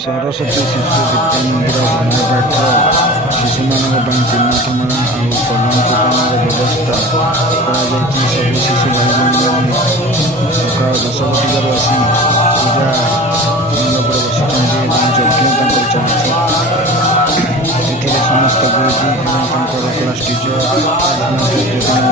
ସରସ୍ୱତୀ ଶିଶୁ ବିଦ୍ୟା ମନ୍ଦିର ଭଞ୍ଜପାଟର ଶିଶୁମାନଙ୍କ ପାଇଁ ଚିହ୍ନଟମଣା ଆଉ କଲଙ୍କୀକରଣର ବ୍ୟବସ୍ଥା କରାଯାଇଛି। ସବୁ ଶିଶୁ ଭାଇ ଭଉଣୀମାନେ ସକାଳ 10 ଘଟିକାରୁ ଆସି ପୂଜା ମଣ୍ଡପରେ ବସିଛନ୍ତି ଏବଂ ଯଜ୍ଞ ତାଙ୍କର ଚାଲିଛି। ଏଥିରେ ସମସ୍ତ ଗୁରୁଜୀ ଏବଂ ତାଙ୍କର କ୍ଲାସ୍ ଟିଚର ପ୍ରଧାନାଚାର୍ଯ୍ୟ